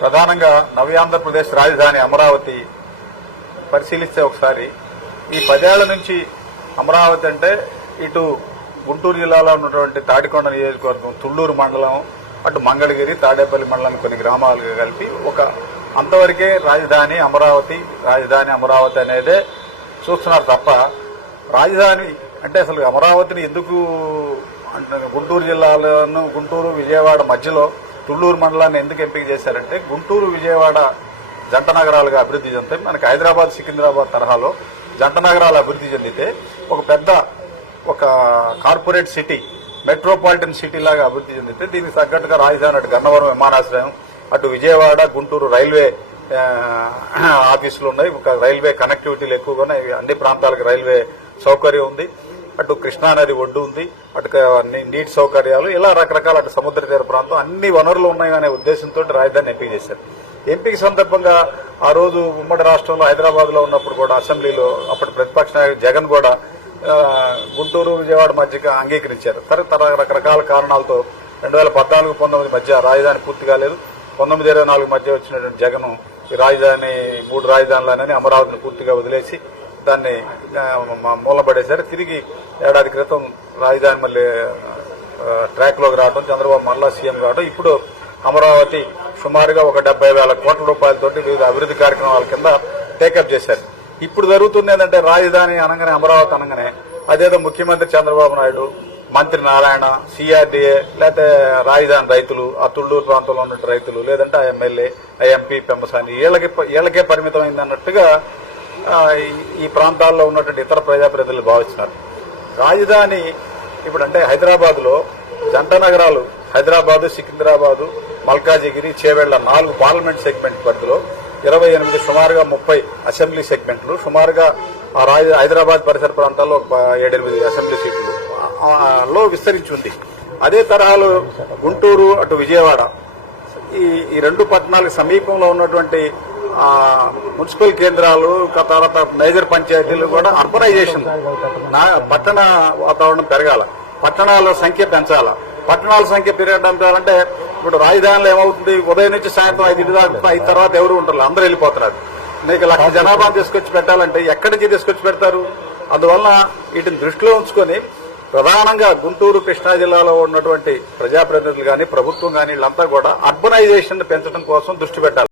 ప్రధానంగా నవ్యాంధ్రప్రదేశ్ రాజధాని అమరావతి పరిశీలిస్తే ఒకసారి ఈ 10 ఏళ్ల నుంచి అమరావతి అంటే ఇటు గుంటూరు జిల్లాలో ఉన్నటువంటి తాడికొండ నియోజకవర్గం, తుళ్లూరు మండలం, అటు మంగళగిరి, తాడేపల్లి మండలం కొన్ని గ్రామాలుగా కలిపి ఒక అంతవరకే రాజధాని అమరావతి అనేదే చూస్తున్నారు తప్ప రాజధాని అంటే అసలు అమరావతిని ఎందుకు గుంటూరు జిల్లాలోను గుంటూరు విజయవాడ మధ్యలో తుళ్లూరు మండలాన్ని ఎందుకు ఎంపిక చేశారంటే గుంటూరు విజయవాడ జంట నగరాలుగా అభివృద్ధి చెందుతాయి. మనకి హైదరాబాద్ సికింద్రాబాద్ తరహాలో జంట నగరాలు అభివృద్ధి చెందితే ఒక కార్పొరేట్ సిటీ, మెట్రోపాలిటన్ సిటీ లాగా అభివృద్ధి చెందితే దీనికి తగ్గట్టుగా రాజధాని అటు గన్నవరం విమానాశ్రయం, అటు విజయవాడ గుంటూరు రైల్వే ఆఫీసులు ఉన్నాయి. ఒక రైల్వే కనెక్టివిటీలు ఎక్కువగా ఉన్నాయి. అన్ని ప్రాంతాలకు రైల్వే సౌకర్యం ఉంది. అటు కృష్ణానది ఒడ్డు ఉంది, అటు నీటి సౌకర్యాలు, ఇలా రకరకాల అటు సముద్ర తీర ప్రాంతం అన్ని వనరులు ఉన్నాయనే ఉద్దేశంతో రాజధాని ఎంపిక చేశారు. ఎంపిక సందర్భంగా ఆ రోజు ఉమ్మడి రాష్ట్రంలో హైదరాబాద్ లో ఉన్నప్పుడు కూడా అసెంబ్లీలో అప్పటి ప్రతిపక్ష నాయకుడు జగన్ కూడా గుంటూరు విజయవాడ మధ్యకి అంగీకరించారు. రకరకాల కారణాలతో 2014-19 మధ్య రాజధాని పూర్తి కాలేదు. 19-24 మధ్య వచ్చినటువంటి జగన్ ఈ రాజధాని 3 రాజధానులనని అమరావతిని పూర్తిగా వదిలేసి దాన్ని మూలపడేశారు. తిరిగి ఏడాది క్రితం రాజధాని మళ్ళీ ట్రాక్ లోకి రావడం, చంద్రబాబు మళ్ళా సీఎం కావడం, ఇప్పుడు అమరావతి సుమారుగా ఒక 70,000 కోట్ల రూపాయలతోటి వివిధ అభివృద్ధి కార్యక్రమాల కింద టేకప్ చేశారు. ఇప్పుడు జరుగుతుంది ఏంటంటే రాజధాని అనగానే, అమరావతి అనగానే అదేదో ముఖ్యమంత్రి చంద్రబాబు నాయుడు, మంత్రి నారాయణ, సిఆర్డీఏ, లేకపోతే రాజధాని రైతులు, ఆ తుళ్లూరు ప్రాంతంలో ఉన్న రైతులు, లేదంటే ఆ ఎమ్మెల్యే, ఆ ఎంపీ, పెంబసాని వీళ్ళకే పరిమితమైంది అన్నట్టుగా ఈ ప్రాంతాల్లో ఉన్నటువంటి ఇతర ప్రజాప్రతినిధులు భావిస్తున్నారు. రాజధాని ఇప్పుడు అంటే హైదరాబాద్ లో జంట నగరాలు హైదరాబాదు, సికింద్రాబాదు, మల్కాజిగిరి, చేవెళ్ల 4 పార్లమెంట్ సెగ్మెంట్ పరిధిలో 28 సుమారుగా 30 అసెంబ్లీ సెగ్మెంట్లు, సుమారుగా ఆ హైదరాబాద్ పరిసర ప్రాంతాల్లో 7-8 అసెంబ్లీ సీట్లు లో విస్తరించి ఉంది. అదే తరహాలో గుంటూరు, అటు విజయవాడ, ఈ 2 పట్టణాలకు సమీపంలో ఉన్నటువంటి మున్సిపల్ కేంద్రాలు, తర్వాత మేజర్ పంచాయతీలు కూడా అర్బనైజేషన్, పట్టణ వాతావరణం పెరగాల, పట్టణాల సంఖ్య పెంచాల. పట్టణాల సంఖ్య పెరగాలంటే ఇప్పుడు రాజధానిలో ఏమవుతుంది, ఉదయం నుంచి సాయంత్రం 5 దాకా, 5 తర్వాత ఎవరు ఉంటారు, అందరూ వెళ్ళిపోతున్నారు. నీకు 1,00,000 జనాభాను తీసుకొచ్చి పెట్టాలంటే ఎక్కడి నుంచి తీసుకొచ్చి పెడతారు? అందువల్ల వీటిని దృష్టిలో ఉంచుకొని ప్రధానంగా గుంటూరు, కృష్ణా జిల్లాలో ఉన్నటువంటి ప్రజాప్రతినిధులు కానీ, ప్రభుత్వం కానీ, వీళ్ళంతా కూడా అర్బనైజేషన్ పెంచడం కోసం దృష్టి పెట్టాలి.